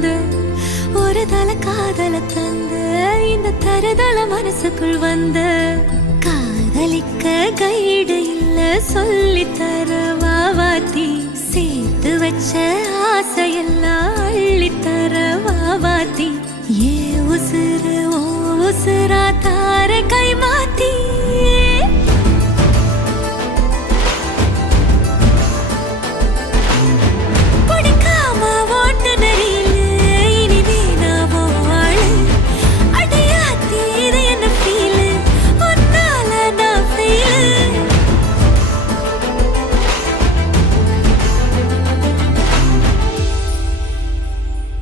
வந்து ஒரு தல காதல தந்து இந்த தருதல மனசுக்குள் வந்து காதலிக்க கைடு இல்ல சொல்லி தர வாவாத்தி சேர்த்து வச்ச ஆசையெல்லாம் அள்ளித்த